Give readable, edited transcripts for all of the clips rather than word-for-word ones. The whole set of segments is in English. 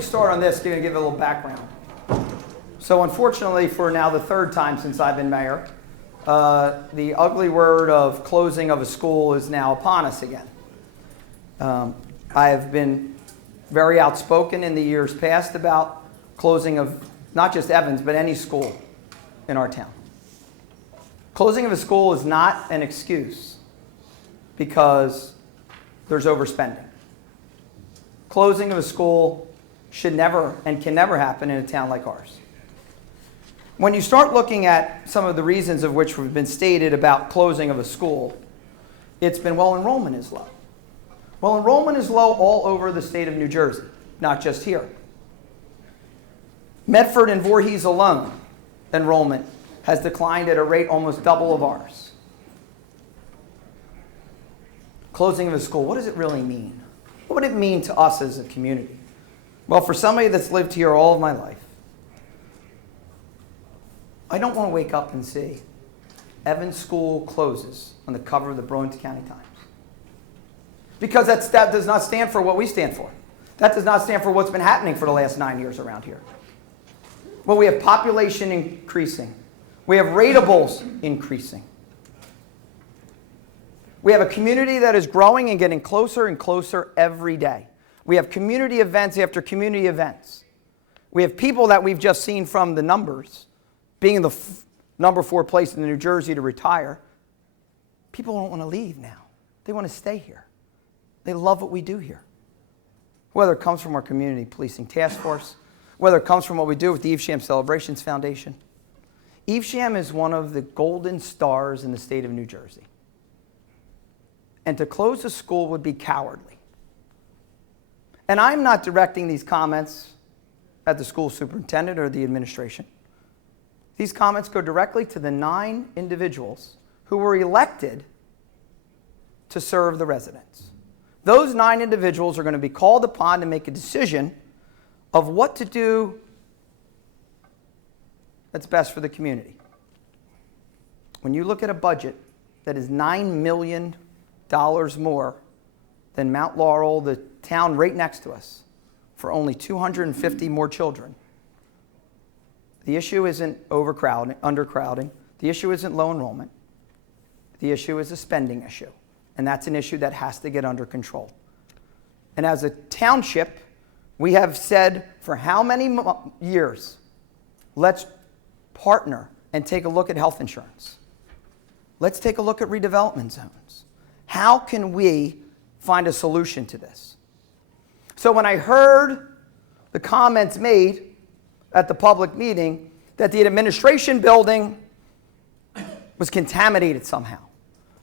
we start on this, I'm going to give a little background. So unfortunately, for now the third time since I've been mayor, the ugly word of closing of a school is now upon us again. I have been very outspoken in the years past about closing of not just Evans, but any school in our town. Closing of a school is not an excuse because there's overspending. Closing of a school should never and can never happen in a town like ours. When you start looking at some of the reasons of which have been stated about closing of a school, it's been, well, enrollment is low. Well, enrollment is low all over the state of New Jersey, not just here. Medford and Voorhees alone, enrollment has declined at a rate almost double of ours. Closing of a school, what does it really mean? What would it mean to us as a community? Well, for somebody that's lived here all of my life, I don't want to wake up and see Evans School closes on the cover of the Burlington County Times. Because that does not stand for what we stand for. That does not stand for what's been happening for the last 9 years around here. Well, we have population increasing. We have ratables increasing. We have a community that is growing and getting closer and closer every day. We have community events after community events. We have people that we've just seen from the numbers being in the number 4 place in New Jersey to retire. People don't want to leave now. They want to stay here. They love what we do here. Whether it comes from our community policing task force, whether it comes from what we do with the Evesham Celebrations Foundation. Evesham is one of the golden stars in the state of New Jersey. And to close a school would be cowardly. And I'm not directing these comments at the school superintendent or the administration. These comments go directly to the 9 individuals who were elected to serve the residents. Those 9 individuals are going to be called upon to make a decision of what to do that's best for the community. When you look at a budget that is $9 million more than Mount Laurel, the town right next to us, for only 250 more children. The issue isn't overcrowding, undercrowding. The issue isn't low enrollment. The issue is a spending issue. And that's an issue that has to get under control. And as a township, we have said for how many years, let's partner and take a look at health insurance. Let's take a look at redevelopment zones. How can we find a solution to this? So when I heard the comments made at the public meeting that the administration building was contaminated somehow,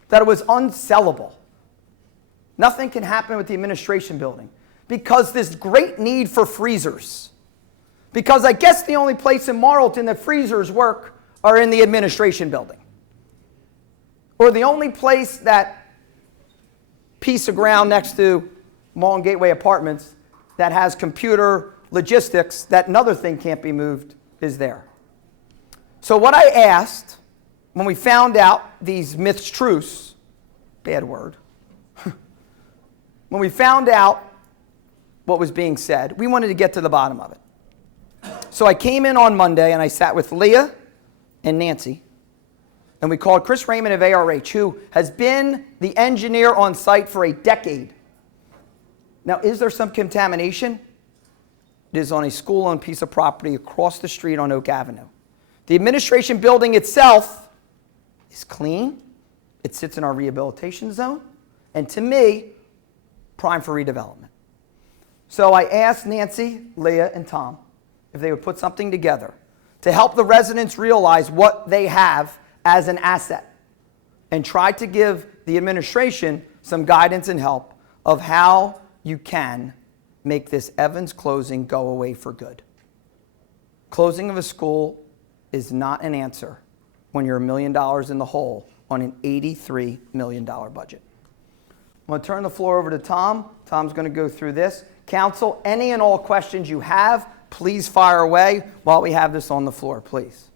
that it was unsellable, nothing can happen with the administration building because this great need for freezers. Because I guess the only place in Marlton that freezers work are in the administration building. Or the only place that piece of ground next to Mall and Gateway Apartments that has computer logistics that another thing can't be moved is there. So what I asked when we found out these myths truths, bad word, when we found out what was being said, we wanted to get to the bottom of it. So I came in on Monday and I sat with Leah and Nancy. And we called Chris Raymond of ARH, who has been the engineer on site for a decade. Now, is there some contamination? It is on a school-owned piece of property across the street on Oak Avenue. The administration building itself is clean. It sits in our rehabilitation zone. And to me, prime for redevelopment. So I asked Nancy, Leah, and Tom if they would put something together to help the residents realize what they have as an asset and try to give the administration some guidance and help of how you can make this Evans closing go away for good. Closing of a school is not an answer when you're $1 million in the hole on an $83 million budget. I'm going to turn the floor over to Tom. Tom's going to go through this. Council, any and all questions you have, please fire away while we have this on the floor, please.